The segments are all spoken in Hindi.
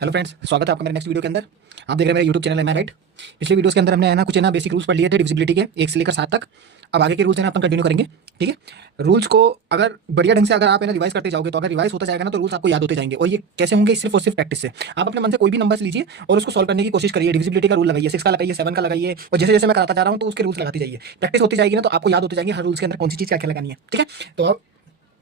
हेलो फ्रेंड्स, स्वागत है आपका मेरे नेक्स्ट वीडियो के अंदर। आप देख रहे हैं मेरा यूट्यूब चैनल है मैं राइट। पिछले वीडियोस के अंदर हमने है ना कुछ है ना बेसिक रूल्स पढ़ लिए थे डिविजिबिलिटी के 1 से लेकर 7 तक। अब आगे के रूल्स है ना अपन कंटिन्यू करेंगे। ठीक है, रूल्स को अगर बढ़िया ढंग से अगर आप है ना रिवाइज करते जाओगे तो अगर रिवाइज होता जाएगा ना तो रूल्स आपको याद होते जाएंगे। और ये कैसे होंगे? सिर्फ और सिर्फ प्रैक्टिस से। आप अपने मन से कोई भी नंबर्स लीजिए और उसको सॉल्व करने की कोशिश करिए। डिविजिबिलिटी का रूल लगाइए, 6 का लगाइए, 7 का लगाइए, और जैसे जैसे मैं कराता जा रहा हूँ तो उसके रूल्स लगाते जाइए। प्रैक्टिस होती जाएगी ना तो आपको याद होते जाएंगे हर रूल्स के अंदर कौन सी चीज़ क्या क्या लगानी है। ठीक है, तो अब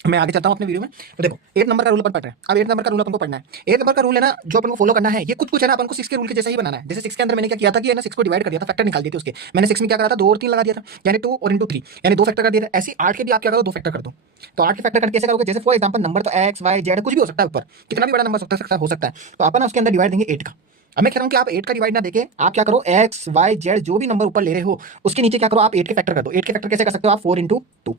मैं आगे चलता हूँ अपने वीडियो में। तो देखो 8 नंबर का रूल अपन पढ़ रहे हैं। अब 8 नंबर का रूल अपन को पढ़ना है। 8 नंबर का रूल है ना जो अपन को फॉलो करना है, ये कुछ है ना अपन को 6 के रूल के जैसा ही बनाना है। जैसे 6 के अंदर मैंने क्या किया था कि है ना 6 को डिवाइड कर दिया था, फैक्टर निकाल दिए थे उसके। मैंने 6 में क्या करा था, 2 और 3 लगा दिया था, यानी 2 और इंटू 3, यानी 2 फैक्टर कर दिया था। ऐसे 8 के भी आप क्या करो, 2 फैक्टर कर दो। तो 8 के फैक्टर करके कैसे करोगे? जैसे फॉर एग्जाम्पल नंबर तो एक्स वाई जेड कुछ भी हो सकता है, ऊपर कितना भी बड़ा नंबर हो सकता है। तो अपन उसके अंदर डिवाइड देंगे 8 का। अब मैं कह रहा हूँ कि आप 8 का डिवाइड ना देके आप क्या करो, एक्स वाई जेड जो भी नंबर ऊपर ले रहे हो उसके नीचे क्या करो, आप 8 के फैक्टर कर दो। 8 के फैक्टर कैसे कर सकते हो आप? 4 इंटू 2।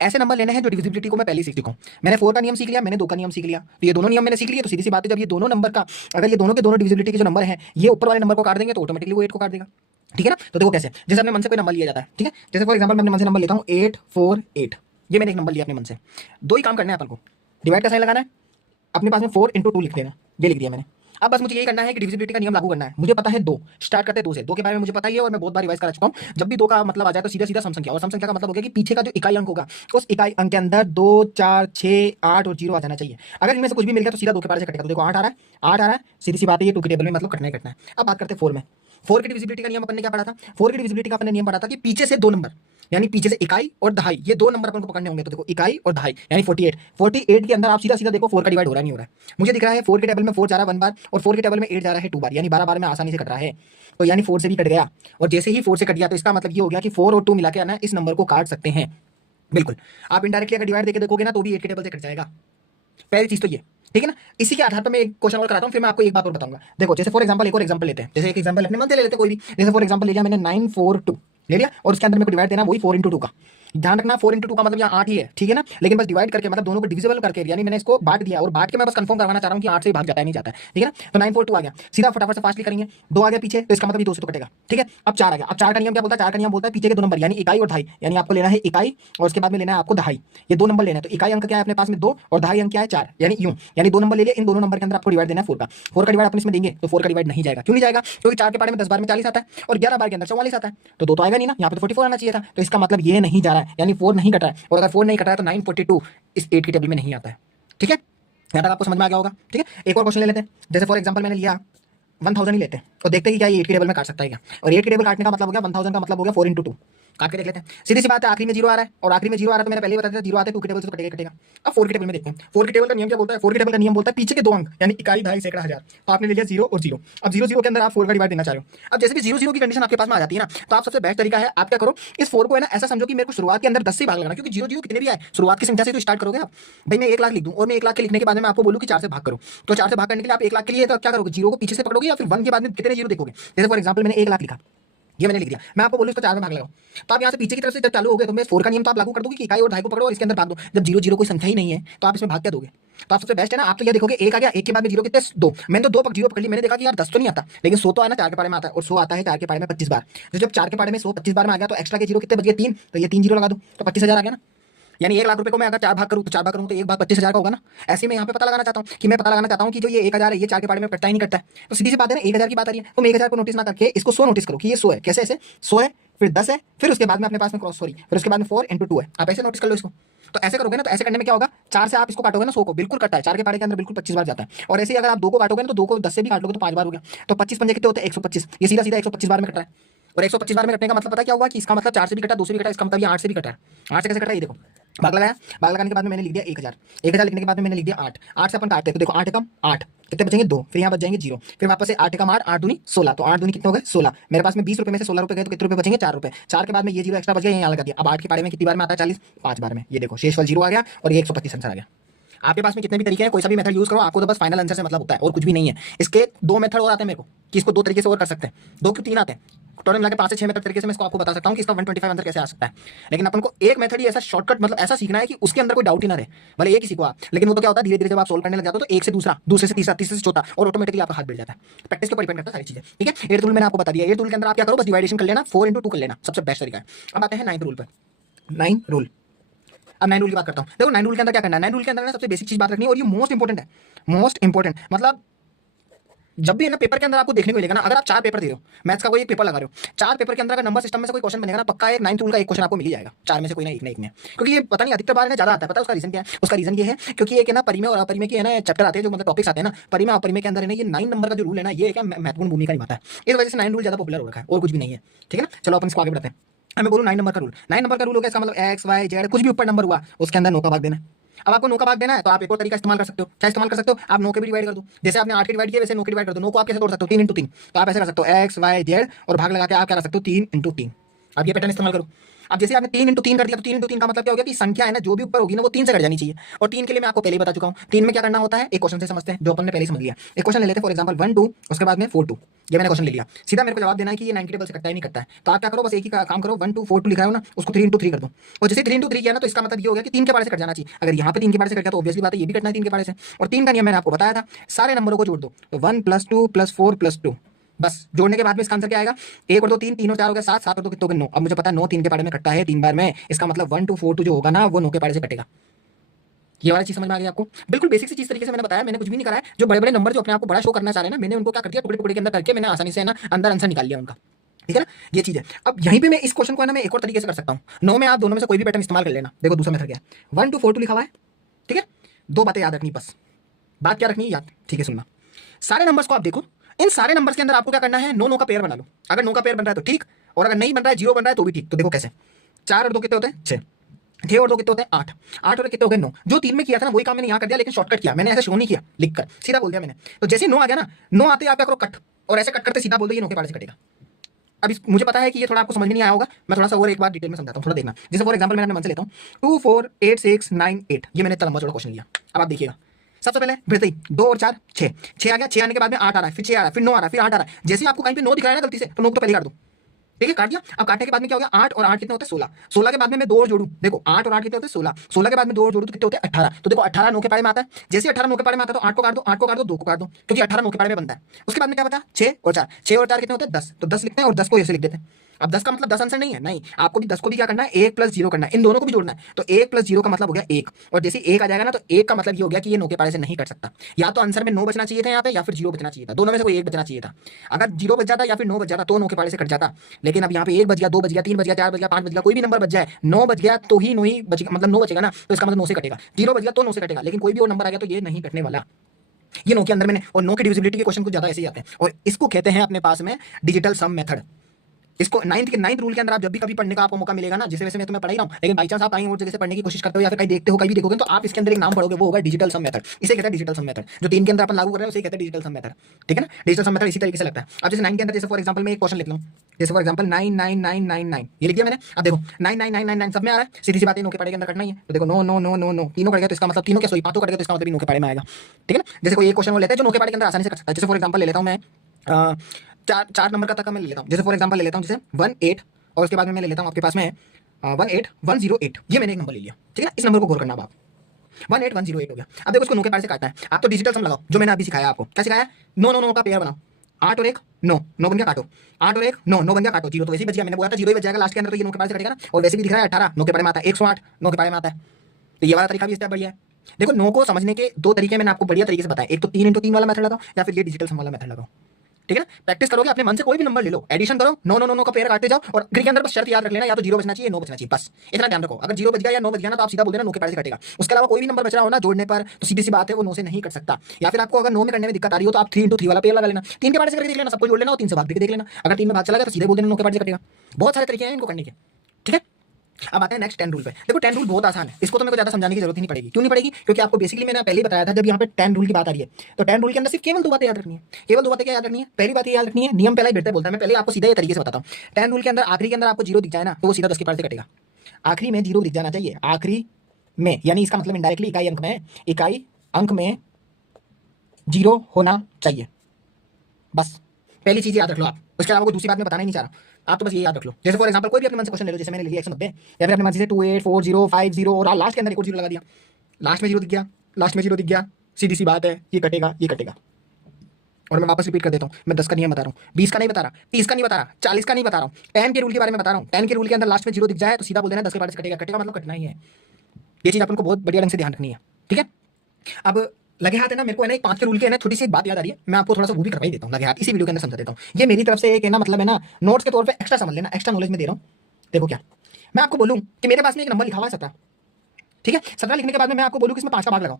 ऐसे नंबर लेने हैं जो डिविजिबिलिटी को मैं पहले ही सीख चुका हूं। मैंने 4 का नियम सीख लिया, मैंने 2 का नियम सीख लिया, तो ये दोनों नियम मैंने सीख लिए। तो सीधी सी बात है, जब ये दोनों नंबर का अगर ये दोनों के दोनों डिविजिबिलिटी के जो नंबर हैं ये ऊपर वाले नंबर को काट देंगे तो ऑटोमेटिकली वो 8 को काट देगा। ठीक है ना? तो देखो कैसे, जैसे अपने मन से कोई नंबर लिया जाता है। ठीक है, जैसे फॉर एग्जाम्पल मैं अपने मन से नंबर लेता हूँ 848। ये मैंने एक नंबर लिया अपने मन से। दो ही काम करना है अपन को, डिवाइड का साइन लगाना है, अपने पास में 4 इंटू 2 लिख देना। ये लिख दिया मैंने। अब बस मुझे यही करना है कि डिविजिबिलिटी का नियम लागू करना है। मुझे पता है 2, स्टार्ट करते हैं 2 से। 2 के बारे में मुझे पता ही है और मैं बहुत बार रिवाइज कर चुका हूँ। जब भी 2 का मतलब आ जाए तो सीधा सीधा सम संख्या, और सम संख्या का मतलब हो गया कि पीछे का जो इकाई अंक होगा उस इकाई अंक के अंदर 2 4 6 8 और 0 आ जाना चाहिए। अगर इनमें से कुछ भी मिल गया तो सीधा 2 के बारे से कटेगा। तो देखो 8 आ रहा है, 8 आ रहा है, सीधी सी बात है ये 2 के टेबल में मतलब कटना ही कटना है। अब बात करते हैं 4 में। 4 की डिविजिबिलिटी का नियम अपन ने क्या पढ़ा था? 4 की डिविजिबिलिटी का अपन ने नियम पढ़ा था कि पीछे से 2 नंबर, यानी पीछे से इकाई और दहाई, ये 2 नंबर अपन को पकड़ने होंगे। तो देखो इकाई और दहाई यानी 48। 48 के अंदर आप सीधा सीधा देखो 4 का डिवाइड हो रहा है नहीं हो रहा है? मुझे दिख रहा है 4 के टेबल में 4 जा रहा है 1 बार और 4 के टेबल में 8 जा रहा है 2 बार, यानी 12 बार में आसानी से कट रहा है। तो यानी 4 से भी कट गया, और जैसे ही 4 से कट गया तो इसका मतलब ये हो गया कि 4 और 2 मिला के ना इस नंबर को काट सकते हैं। बिल्कुल, आप इनडायरेक्टली अगर डिवाइड देके देखोगे ना तो भी 8 के टेबल से कट जाएगा। पहली चीज तो ये। ठीक है ना? इसी के आधार पर मैं एक क्वेश्चन और कराता हूँ, फिर मैं आपको एक बात और बताऊंगा। देखो जैसे फॉर एग्जांपल एक और एग्जांपल लेते हैं, जैसे एक एग्जांपल अपने मन से ले लेते हैं कोई भी। जैसे फॉर एग्जांपल ले लिया मैंने 942 ले लिया, और उसके अंदर मेरे को डिवाइड देना वही 4 इंटू 2 का। ध्यान रखना 4 इंटू 2 का मतलब यहाँ 8 ही है। ठीक है ना? लेकिन बस डिवाइड करके मतलब दोनों को डिविजिबल करके, यानी मैंने इसको बांट दिया, और बांट के मैं बस कंफर्म करवाना चाह रहा हूँ कि 8 से भाग जाता है नहीं जाता है। ठीक है ना? तो 942 आ गया, सीधा फटाफट से फास्टली करेंगे। 2 आ गया पीछे तो इसका मतलब 2 से तो कटेगा। ठीक है, अब 4 आ गया। अब 4 का नियम क्या बोलता है? 4 का नियम बोलता है पीछे के 2 नंबर यानी इकाई और ढाई, यानी आपको लेना है इकाई और उसके बाद में लेना है आपको दहाई। ये 2 नंबर लेना है। तो इकाई अंक क्या है अपने पास में 2 और दहाई अंक क्या है 4, यानी यूं, यानी 2 नंबर ले लिए। इन दोनों नंबर के अंदर आपको डिवाइड देना है 4 का। 4 का डिवाइड अपन इसमें देंगे तो 4 का डिवाइड नहीं जाएगा। क्यों नहीं जाएगा? क्योंकि 4 के पारे में 10 बार में 40 आता है और 11 बार के अंदर 44 आता है, तो 2 तो आएगा नहीं ना। यहाँ पे तो 44 आना चाहिए था, तो इसका मतलब ये नहीं जा रहा है, यानी 4 नहीं कट रहा है। और अगर 4 नहीं कट रहा है तो 942 इस 8 की टेबल में नहीं आता है। ठीक है, यहाँ तक आपको समझ में आ गया होगा। ठीक है, एक और क्वेश्चन ले लेते हैं। जैसे फॉर एग्जांपल मैंने लिया 1000 ही लेते हैं और देखते हैं कि क्या ये 8 की टेबल में काट सकता है क्या। और 8 की टेबल काटने का मतलब हो गया 1000 का मतलब हो गया 4 इंटू 2। काट के देख लेते हैं। सीधी सी बात है, आखिरी में 0 आ रहा है, और आखिरी में 0 आ रहा है तो मैंने पहले ही बता दिया 0 आते हैं 2 की टेबल से तो कटेगा कटेगा। अब 4 की टेबल में देखते हैं। 4 की टेबल का नियम क्या बोलता है? 4 की टेबल का नियम बोलता है पीछे के 2 अंक यानी इकाई दहाई सैकड़ा हजार। तो आपने ले लिया 0 और 0। अब 0 0 के अंदर आप 4 का डिवाइड देना चाह रहे हो। अब जैसे भी 0 0 की कंडीशन आपके पास में आ जाती है ना, तो आप सबसे बेस्ट तरीका है आप क्या करो, इस 4 को है ना ऐसा समझो कि मेरे को शुरुआत के अंदर 10 से भाग लगाना, क्योंकि 0 0 कितने भी आए शुरुआत की संख्या से तो स्टार्ट करोगे आप। भाई मैं 1 लाख लिख दूं और मैं 1 लाख के लिखने के बाद में मैं आपको बोलूं कि 4 से भाग करो, तो 4 से भाग करने के लिए आप 1 लाख के लिए तो क्या करोगे, 0 को पीछे से पकड़ोगे या फिर 1 के बाद में कितने 0 देखोगे। जैसे फॉर एग्जांपल मैंने 1 लाख लिखा, ये मैंने लिख दिया, मैं आपको बोलूं इसको 4 में भाग लगाओ, तो आप यहाँ से पीछे की तरफ से जब चालू हो गए तो मैं 4 का नियम तो आप लागू कर दोगे कि इकाई और ढाई को पकड़ो और इसके अंदर भाग दो। जब 0 0 कोई संख्या ही नहीं है तो आप इसमें भाग क्या दोगे? तो आप सबसे बेस्ट है ना, आप तो ये देखोगे 1 आ गया, 1 के बाद में 0 कितने 2, मैंने तो 2 0 पकड़ ली। मैंने देखा कि यार 10 तो नहीं आता, लेकिन 100 तो आना 4 के पारे में आता है, और 100 आता है 4 के पारे में 25 बार। तो जब 4 के पारे में 100 25 बार में आ गया तो एक्स्ट्रा के 0 कितने बच गए 3, तो ये 3 0 लगा दो तो 25,000 आ गया ना। यानी 1 लाख रुपए को मैं अगर 4 भाग करूँ तो 4 भाग करूँ तो 1 भाग 25,000 का होगा ना। ऐसे में यहाँ पे पता लगाना चाहता हूँ कि मैं पता लगाना चाहता हूँ कि जो ये 1000 है ये 4 के पारे में कटता ही नहीं कटता है। तो सीधी सी बात है ना, 1000 की बात आ रही है तो मैं 1000 को नोटिस ना करके इसको 100 नोटिस करो कि ये 100 है। कैसे? ऐसे 100 है, फिर 10 है, फिर उसके बाद में अपने पास में क्रॉस, सॉरी, फिर उसके बाद में 4 इंटू 2 है। आप ऐसे नोटिस कर लो इसको। तो ऐसे करोगे ना, तो ऐसे करने में क्या होगा, 4 से आप इसको काटोगे ना 100 को, बिल्कुल कटता है 4 के पारे के अंदर बिल्कुल 25 बार जाता है। और ऐसे ही अगर आप 2 को काटोगे ना तो 2 को 10 से भी काट लोगे तो 5 बार हो गया, तो 25 पंजे कितने होते हैं 125, ये सीधा सीधा 125 बार में कट रहा है। और 125 बार में कटने का मतलब पता क्या हुआ कि इसका मतलब 4 से भी कटा 2 से भी कटा, इसका मतलब ये 8 से भी कटा है। 8 से कैसे कट रहा है ये देखो, भाग लगाया, भाग लगाने के बाद में मैंने लिख दिया 1000, 1000 लिखने के बाद में मैंने लिख दिया 8, 8 से अपन काटते हैं तो देखो 8 कम 8 कितने बचेंगे 2, फिर यहाँ बच जाएंगे 0, फिर वापस से 8 कम 8 8 दूनी 16, तो 8 दूनी कितने हो गए 16। मेरे पास में 20 रुपए में से 16 रुपए गए तो कितने रुपए बचेंगे 4 रुपए। 4 के बाद में ये 0 एक्स्ट्रा बच गया, यहाँ लगा दिया। अब 8 के पारे में कितनी बार में आता है 40, 5 बार में। ये देखो शेषफल 0 आ गया और ये 125 आंसर आ गया। आपके पास में कितने भी तरीके हैं, कोई सा भी मेथड यूज करो, आपको तो बस फाइनल आंसर से मतलब होता है और कुछ भी नहीं है। इसके 2 मेथड और आते हैं मेरे को कि इसको 2 तरीके से और कर सकते हैं, 2 क्यों 3 आते हैं, टोटल मिला के 5 से 6 मेथड तरीके से मैं इसको आपको बता सकता हूँ कि इसका 125 आंसर कैसे आ सकता है। लेकिन अपन को एक मेथड ही ऐसा शॉर्टकट मतलब ऐसा सीखना है कि उसके अंदर कोई डाउट ही ना रहे, भले एक ही सीखो आप, लेकिन वो तो क्या होता है धीरे धीरे जब आप सोल्व करने लग जाते हो तो एक से दूसरा, दूसरे से तीसरा, तीसरे से चौथा, और ऑटोमेटिकली आपका हाथ बैठ जाता है। प्रैक्टिस के ऊपर डिपेंड करता है सारी चीजें। ठीक है, 8 रूल मैंने आपको बता दिया। 8 रूल के अंदर आप क्या करो, बस डिवाइडेशन कर लेना, 4 इंटू 2 कर लेना, सबसे बेस्ट तरीका है। अब आते हैं 9th रूल पर। 9 रूल, अब 9 रूल की बात करता हूँ। देखो 9 रूल के अंदर क्या करना है, 9 रूल के अंदर ना सबसे बेसिक चीज बात रखनी है, और ये मोस्ट इंपॉर्टेंट है, मोस्ट इंपॉर्टेंट मतलब जब भी है ना पेपर के अंदर आपको देखने को मिलेगा ना, अगर आप 4 पेपर दे रहे हो, मैथ्स का कोई एक पेपर लगा रहे हो, 4 पेपर के अंदर अगर नंबर सिस्टम में से कोई क्वेश्चन बनेगा ना, पक्का एक 9th रूल का एक क्वेश्चन आपको मिल ही जाएगा, 4 में से कोई ना एक में। क्योंकि ये पता नहीं अधिकतर बार ज्यादा आता है, पता है उसका रीजन क्या है? उसका रीजन ये है क्योंकि एक है ना परिमेय और अपरिमेय के है ना चैप्टर आते हैं, जो मतलब टॉपिक्स आते हैं ना परिमेय अपरिमेय के अंदर है ना, ये 9 नंबर का जो रूल है ना, ये क्या महत्वपूर्ण भूमिका निभाता है। इस वजह से 9 रूल ज्यादा पॉपुलर हो रखा है और कुछ भी नहीं है, ठीक है ना। चलो अपन इसको आगे बढ़ते हैं। मैं बोलूँ 9 नंबर का रूल, 9 नंबर का रूल हो गया, इसका मतलब एक्स वाई जेड कुछ भी ऊपर नंबर हुआ उसके अंदर 9 का भाग देना है। अब आपको 9 का भाग देना है तो आप एक और तरीका इस्तेमाल कर सकते हो। क्या इस्तेमाल कर सकते हो? आप 9 के भी डिवाइड कर दो, जैसे आपने 8 के डिवाइड किया वैसे 9 के डिवाइड कर दो। 9 को आप कैसे तोड़ सकते हो? 3 × 3। तो आप ऐसे कर सकते हो एक्स वाई जेड और भाग लगा के आप क्या कर सकते हो? 3 × 3। अब ये पैटर्न इस्तेमाल करो। अब जैसे आपने 3 × 3 कर दिया तो 3 × 3 का मतलब क्या हो गया कि संख्या है ना जो भी ऊपर होगी ना वो 3 से कट जानी चाहिए। और 3 के लिए मैं आपको पहले ही बता चुका हूँ 3 में क्या करना होता है, एक क्वेश्चन से समझते हैं जो अपन ने पहले समझ लिया। एक क्वेश्चन ले लेते हैं फॉर एग्जांपल 1 2 उसके बाद में 4 2, ये मैंने क्वेश्चन ले लिया। सीधा मेरे को जवाब देना है कि ये 90 टेबल से कटता है नहीं कटता है। तो आप क्या करो, बस एक ही काम करो, 1 2 4 2 लिख रहा हो ना, उसको 3 × 3 कर दो। और जैसे 3 × 3 किया ना तो इसका मतलब ये हो गया कि 3 के बारे से कट जाना चाहिए। अगर यहाँ पे 3 के बारे से कट गया तो ऑब्वियसली बात है ये भी कटना है 3 के बारे से। और 3 का नियम मैंने आपको बताया था, सारे नंबरों को जोड़ दो तो 1 + 2 + 4 + 2, बस जोड़ने के बाद में इसका आंसर क्या आएगा? 1 और 2 3, 3 और 4 हो गया 7, 7 और 2 कितने हो गए 9। अब मुझे पता है 9 3 के पारे में कटता है 3 बार में, इसका मतलब 1 2 4 2 जो होगा ना वो 9 के पारे से कटेगा। ये वाला चीज समझ में आ गई आपको? बिल्कुल बेसिक सी चीज तरीके से मैंने बताया, मैंने कुछ भी नहीं करा है। जो बड़े बड़े नंबर जो अपने आप को बड़ा शो करना चाह रहे हैं ना, मैंने उनको क्या कर दिया, टुकड़े टुकड़े के अंदर करके मैंने आसानी से ना अंदर आंसर निकाल लिया उनका, ठीक है ना। ये चीज है। अब यहीं पे मैं इस क्वेश्चन को है ना मैं एक और तरीके से कर सकता हूँ। 9 में आप दोनों में से कोई भी पैटर्न इस्तेमाल कर लेना। देखो दूसरा मेथड क्या है, 1 2 4 2 लिखा हुआ है, ठीक है। 2 बातें याद रखनी, बस बात क्या रखनी है याद, ठीक है। सुनना, सारे नंबर्स को आप देखो, इन सारे नंबर्स के अंदर आपको क्या करना है, 9 9 का पेयर बना लो। अगर 9 का पेयर बन रहा है तो ठीक, और अगर नहीं बन रहा है 0 बन रहा है तो भी ठीक। तो देखो कैसे, 4 और 2 कितने होते हैं 6, 6 और 2 कितने होते हैं 8, 8 और कितने हो गए 9। जो 3 में किया था ना वही काम मैंने यहाँ कर दिया, लेकिन शॉर्टकट किया मैंने, ऐसे शो नहीं किया लिखकर, सीधा बोल दिया मैंने। तो जैसे 9 आ गया ना, 9 आते ही आप क्या करो कट, और ऐसे कट करते सीधा बोल दो ये 9 के पारे से कटेगा। अब मुझे पता है कि ये थोड़ा आपको समझ में नहीं आया होगा, मैं थोड़ा सा और एक बार डिटेल में समझाता हूँ, थोड़ा देखना। जैसे फॉर एग्जांपल मैं अपने मन से लेता हूँ 2 4 8 6 9 8, ये मैंने इतना लंबा चौड़ा क्वेश्चन लिया। अब आप देखिएगा, सबसे पहले फिर से 2 और 4 6, 6 आ गया, 6 आने के बाद में 8 आ रहा है, फिर 6 आ रहा है, फिर 9 आ रहा है, फिर 8 आ रहा है। जैसे आपको कहीं पे 9 दिख रहा है ना गलती से, तो 9 को तो पहले काट दो, ठीक है काट दिया। अब काटने के बाद में क्या हो गया, 8 और 8 कितने होते हैं 16, 16 के बाद में मैं 2 और जोड़ू, देखो 8 और 8 कितने होते हैं 16, 16 के बाद में 2 और जोड़ू तो कितने होते हैं 18। तो देखो 18 9 के पारे में आता है, जैसे 18 9 के पारे में आता है तो 8 को काट दो, 8 को काट दो, 2 को काट दो, क्योंकि 18 9 के पारे में बनता है। उसके बाद में क्या बचा 6 और 4, 6 और 4 कितने होते हैं 10, तो 10 लिखते हैं और 10 को ऐसे लिख देते हैं। अब 10 का मतलब 10 आंसर नहीं है, नहीं, आपको भी 10 को भी क्या करना है 1 + 0 करना है, इन दोनों को भी जोड़ना है। तो 1 + 0 का मतलब हो गया 1, और जैसे 1 आ जाएगा ना तो 1 का मतलब ये हो गया कि ये 9 के पारे से नहीं कट सकता। या तो आंसर में 9 बचना चाहिए था यहाँ पे, या फिर 0 बचना चाहिए था, दोनों में से कोई एक बचना चाहिए था। अगर 0 बच जाता या फिर 9 बच जाता तो 9 के पारे से कट जाता। लेकिन अब यहाँ पे 1 बच गया, 2 बच गया, 3 बच गया, 4 बच गया, 5 बच गया, कोई भी नंबर बच जाए, 9 बच गया तो ही 9 ही बचेगा, मतलब 9 बचेगा ना, तो इसका मतलब 9 से कटेगा। 0 बच गया तो 9 से कटेगा, लेकिन कोई भी और नंबर आ गया तो ये नहीं कटने वाला। ये 9 के अंदर मैंने, और 9 की डिविजिबिलिटी के क्वेश्चन कुछ ज्यादा ऐसे ही आते हैं, और इसको कहते हैं अपने पास में डिजिटल सम मेथड। इसको 9th रूल के अंदर आप जब भी कभी पढ़ने का आपको मौका मिलेगा ना, जैसे वैसे मैं तुम्हें पढ़ा ही रहा हूं, लेकिन बाई चांस आप कहीं और जगह से पढ़ने की कोशिश करते हो या फिर कहीं देखते हो कहीं भी देखोगे तो आप इसके अंदर एक नाम पढ़ोगे, वो होगा डिजिटल सम मेथड। इसे कहते हैं डिजिटल सम मेथड, जो 3 के अंदर अपन लागू कर रहे हैं उसे कहते हैं डिजिटल सम मेथड, ठीक है ना। डिजिटल सम मेथड इसी तरीके से लगता है। अब जैसे 9 के अंदर जैसे फॉर एग्जांपल मैं एक क्वेश्चन लिख लूं, जैसे फॉर एग्जांपल 99999, ये लिख दिया मैंने। अब देखो 99999 सब में आ रहा है, सीधी सी बात है 9 के पारे के अंदर कटना ही है। तो देखो 9 9 9 9 9 तीनों कट गया तो इसका मतलब तीनों क्या सॉरी पांचों कट गया तो इसका मतलब 9 के पारे में आएगा, ठीक है ना। जैसे कोई एक क्वेश्चन वो लेते हैं जो 9 के पारे के अंदर आसानी से कर सकता है। जैसे फॉर एग्जांपल ले लेता हूं मैं 4 नंबर का तक मैं ले लेता हूं। जैसे फॉर एग्जांपल ले लेता हूं जैसे 18, और उसके बाद में मैं ले लेता हूँ आपके पास में 18108, ये मैंने एक नंबर ले लिया, ठीक है ना। इस नंबर को गौर करना अब आप, 18108 हो गया। अब देखो इसको 9 के पारे से काटना है, आप तो डिजिटल सम लगाओ जो मैंने अभी सिखाया आपको। क्या सिखाया? 9 9 9 का पेयर बनाओ, 8 और 1 9, 9 बन गया काटो, 8 और 1 9, 9 बन गया काटो, 0 तो वैसे ही बच गया, मैंने बोला था 0 ही बच जाएगा लास्ट के अंदर, तो ये 9 के पारे से कटेगा ना। और वैसे भी दिख रहा है 18 9 के पारे में आता है, 108 9 के पारे में आता है, तो ये वाला तरीका भी स्टेप बढ़िया है। देखो 9 को समझने के 2 तरीके मैंने आपको बढ़िया तरीके से बताया, एक तो 3 × 3 वाला मेथड लगाओ, या फिर ये डिजिटल सम वाला मेथड लगाओ, ठीक है ना। प्रैक्टिस करोगे अपने मन से कोई भी नंबर ले लो, एडिशन करो, 9 9 9 9 का पेयर काटते जाओ, और ग्रीक के अंदर बस शर्त याद रख लेना, या तो 0 बचना चाहिए 9 बचना चाहिए, बस इतना ध्यान रखो। अगर 0 बच गया या 9 बच गया ना तो आप सीधा बोल देना 9 के पारे से कटेगा। उसके अलावा कोई भी नंबर बच रहा हो ना जोड़ने पर तो सीधी सी बात है वो 9 से नहीं कट सकता। या फिर आपको अगर 9 में करने में दिक्कत आ रही हो तो आप 3 × 3 वाला पेयर लगा लेना, 3 के पारे से करके देख लेना, सबको जोड़ लेना और 3 से भाग के देख लेना। अगर 3 में भाग चला गया तो सीधे बोल देना 9 के पारे से कटेगा। बहुत सारे तरीके हैं इनको करने के, ठीक है। अब आते हैं नेक्स्ट 10 रूल पे। देखो 10 रूल बहुत आसान है, इसको तो मेरे को ज्यादा समझाने की जरूरत ही नहीं पड़ेगी। क्यों नहीं पड़ेगी? क्योंकि आपको बेसिकली मैंने पहले ही बताया था, जब यहाँ पे 10 रूल की बात आ रही है तो 10 रूल के अंदर सिर्फ केवल 2 बातें याद रखनी है। केवल 2 बातें क्या याद रखनी है? पहली बात ये याद रखनी है, नियम पहला ही बेहतर बोलता है, मैं पहले आपको सीधा ये तरीके से बताता हूँ। 10 रूल के अंदर आखिरी के अंदर आपको 0 दिख जाए ना तो वो सीधा 10 के पारे से कटेगा। आखिरी में 0 दिख जाना चाहिए, आखिरी में, यानी इसका मतलब इनडायरेक्टली इकाई अंक में 0 होना चाहिए, बस पहली चीज याद रख लो आप। उसके अलावा कोई दूसरी बात मैं बताना ही नहीं चाह रहा, आप तो बस ये याद रख लो। जैसे फॉर एग्जांपल कोई भी अपने मन से क्वेश्चन ले लो, जैसे मैंने ले लिया 190, या फिर अपने मन से 284050 और लास्ट के अंदर एक और 0 लगा दिया, लास्ट में 0 दिख गया, लास्ट में 0 दिख गया, सीधी सी बात है ये कटेगा, ये कटेगा। और मैं वापस रिपीट कर देता हूँ, मैं 10 का नियम बता रहा हूँ, 20 का नहीं बता रहा, 30 का नहीं बता रहा, 40 का नहीं बता रहा हूँ, 10 के रूल के बारे में बता रहा हूँ। 10 के रूल के अंदर लास्ट में 0 दिख जाए तो सीधा बोल देना 10 के पारे से कटेगा, कटेगा मतलब कटना ही है। ये चीज अपन को बहुत बढ़िया ढंग से ध्यान रखनी है, ठीक है। अब लगे हाथ है ना, मेरे को है ना एक 5 के रूल की है ना छोटी सी एक बात याद आ रही है, मैं आपको थोड़ा सा वो भी करवा ही देता हूँ लगे हाथ, इसी वीडियो के अंदर समझा देता हूँ। ये मेरी तरफ से एक है ना, मतलब है ना नोट्स के तौर पे एक्स्ट्रा समझ लेना, एक्स्ट्रा नॉलेज में दे रहा हूँ। देखो क्या, मैं आपको बोलूँ कि मेरे पास में एक नंबर लिखा हुआ है 17, ठीक है। 17 लिखने के बाद में मैं आपको बोलूँ कि इसमें 5 का भाग लगाओ,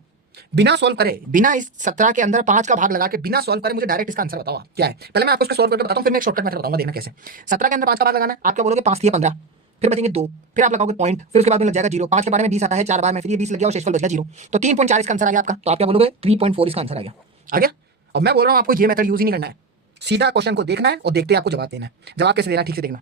बिना सॉल्व करे, बिना इस 17 के अंदर 5 का भाग लगा के बिना सॉल्व करे मुझे डायरेक्ट इसका आंसर बताओ आप क्या है। पहले मैं आपको इसका सॉल्व करके बताता हूँ, फिर मैं एक शॉर्टकट मेथड बताऊंगा, देखना कैसे। 17 के अंदर 5 का भाग लगाना है, आप क्या बोलोगे 5 दिए 15, फिर बचेंगे 2, फिर आप लगाओगे पॉइंट, फिर उसके बाद में लग जाएगा 0, 5 के बारे में 20 आता है 4 बार में, फिर ये 20 लग गया और शेषफल बच गया 0, तो 3.4 इसका आंसर आ गया आपका। तो आप क्या बोलोगे 3.4 इसका आंसर आ गया, आ गया। अब मैं बोल रहा हूँ आपको ये मेथड यूज ही नहीं करना है, सीधा क्वेश्चन को देखना है और देखते आपको जवाब देना है। जवाब कैसे देना है ठीक से देखना,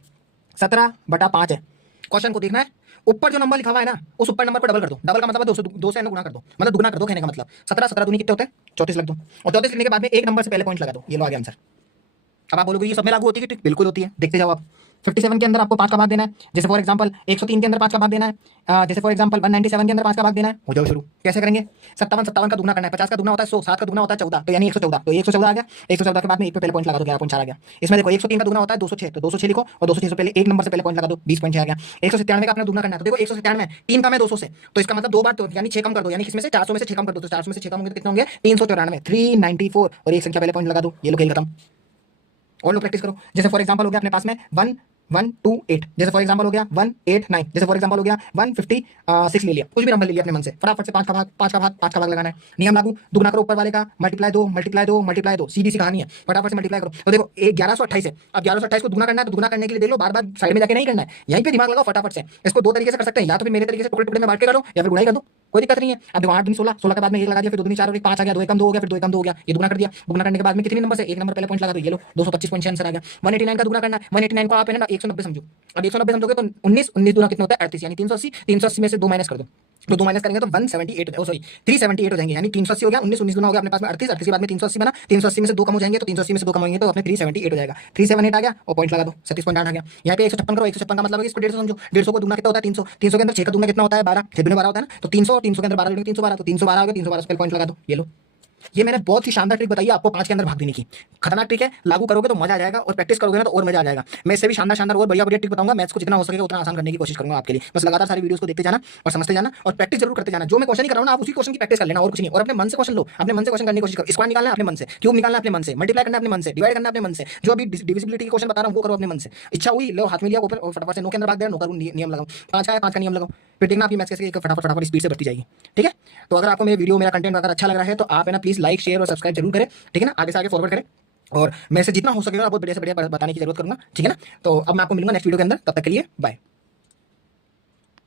17/5 है, क्वेश्चन को देखना है, ऊपर जो नंबर लिखा हुआ है ना उस ऊपर नंबर को डबल कर दो, डबल का मतलब 2 से गुणा कर दो, मतलब दुगना कर दो, कहने का मतलब 17 दूनी कितने होते हैं 34 लग दो, और 34 लिखने के बाद में एक नंबर से पहले पॉइंट लगा दो, ये लो आ गया आंसर। अब आप बोलोगे ये सब में लागू होती है ट्रिक, बिल्कुल होती है, देखते जाओ आप। 57 के अंदर आपको 5 का भाग देना है, जैसे फॉर एग्जांपल 103 के अंदर 5 का भाग देना है, जैसे फॉर एग्जांपल 197 के अंदर 5 का भाग देना है। हो जाओ शुरू, कैसे करेंगे, 57 का दुगना करना है, 50 का दुगना होता है 100, 7 का दुगना होता है 14, तो यानी 114, तो 114 आ गया। 114 के बाद में एक पे पहले पॉइंट लगा दो, 11.4 आ गया। इसमें देखो 103 का दुगना होता है 206, तो 206 लिखो, और 206 से पहले एक नंबर से पहले पॉइंट लगा दो, 20.6 आ गया। 197 का अपना दुगना करना है, तो देखो 197 3 का मैं 200 से, तो इसका मतलब 2 बार, तो यानी 6 कम कर दो, यानी किसमें से 400 में से 6 कम कर दो, तो 400 में से 6 कम होंगे तो कितने होंगे 394, 394, और एक संख्या पहले पॉइंट लगा दो, ये लो खेल खत्म। और लो प्रैक्टिस करो, जैसे फॉर एग्जांपल हो गया अपने पास में 1128, जैसे फॉर एग्जांपल हो गया 189, जैसे फॉर एग्जांपल हो गया 156 ले लिया, कुछ भी नंबर ले लिया अपने मन से, फटाफट से 5 का भाग लगाना है। नियम लागू, दुगना करो ऊपर वाले का, मल्टीप्लाई 2 मल्टीप्लाई 2 मल्टीप्लाई 2, सीधी सी कहानी है, फटाफट से मल्टीप्लाई करो। तो देखो 1128 है, अब 1128 को दुगना करना है, तो दुगना करने के लिए देख लो, बार बार साइड में जाके नहीं करना है, यहीं पे दिमाग लगाओ फटाफट से। इसको 2 तरीके से कर सकते हैं, या तो फिर मेरे तरीके से टुकड़े टुकड़े में बांट के करो, या फिर गुणा ही कर दो, कोई दिक्कत नहीं है। अब देखो 8 दूनी 16, 16 के बाद में 1 लगा दिया, फिर 2 दूनी 4 और 1 5 आ गया, 2 एकम 2 हो गया, फिर 2 एकम 2 हो गया, ये दुगना कर दिया। दुगना करने के बाद में कितने नंबर से एक नंबर पहले पॉइंट लगा दो, ये लो 225.6 आंसर आ गया। 189 का दुगना करना है, 189 को आप है ना 190 समझो, अब 190 समझोगे तो 19 19 दुना कितना होता है 38, यानी 380, 380 में से 2 माइनस कर दो, तो 2 माइनस करेंगे तो 178 सॉरी 378 हो जाएंगे, यानी 380 हो गया, 19 19 गुना हो गया अपने पास में 38, 38 के बाद में 380 बना, 380 में से 2 कम हो जाएंगे, तो 380 में से 2 कम होंगे तो अपने 378 हो जाएगा, 378 आ गया और पॉइंट लगा दो 37.8 आ गया। यहाँ पे 156 करो, 156 का मतलब है इसको 150 समझो, 150 को दुगना कितना होता है 300, 300 के अंदर 6 का दुगना कितना होता है 12, 6 दुने 12 होता है ना, तो 300 300 के अंदर 12 जोड़ेंगे 312, तो 312 हो गया, 312 से पॉइंट लगा दो, ये लो। ये मैंने बहुत ही शानदार ट्रिक बताई है आपको 5 के अंदर भाग देने की, खतरनाक ट्रिक है, लागू करोगे तो मजा आ जाएगा, और प्रैक्टिस करोगे ना तो और मजा आ जाएगा। मैं इससे भी शानदार शानदार और बढ़िया बढ़िया ट्रिक बताऊंगा, मैथ्स को जितना हो सकेगा उतना आसान करने की कोशिश करूंगा आपके लिए। बस लगातार सारी वीडियोस को देखते जाना और समझते जाना और प्रैक्टिस जरूर करते जाना, जो मैं क्वेश्चन ही कर रहा हूं ना आप उसी क्वेश्चन की प्रैक्टिस कर लेना और कुछ नहीं, और अपने मन से क्वेश्चन लो, अपने मन से क्वेश्चन करने की कोशिश करो, स्क्वायर निकालना है अपने मन से, क्यूब निकालना है अपने मन से, मल्टीप्लाई करना है अपने मन से, डिवाइड करना है अपने मन से, जो अभी डिविजिबिलिटी के क्वेश्चन बता रहा हूं वो करो अपने मन से। इच्छा हुई लो हाथ में लिया ऊपर और फटाफट से 9 के अंदर भाग दे, 9 का नियम लगाओ, 5 का है 5 का नियम लगाओ, फिर देखना आपकी मैथ्स कैसे फटाफट फटाफट स्पीड से बढ़ती जाएगी, ठीक है। तो अगर आपको मेरे वीडियो मेरा कंटेंट अगर अच्छा लग रहा है तो आप है ना प्लीज लाइक शेयर और सब्सक्राइब जरूर करें, ठीक है ना, आगे से आगे फॉरवर्ड करें, और मैं से जितना हो सकेगा बहुत बढ़िया से बढ़िया बताने की जरूरत करूंगा, ठीक है ना। तो अब मैं आपको मिलूंगा नेक्स्ट वीडियो के अंदर, तब तक के लिए बाय।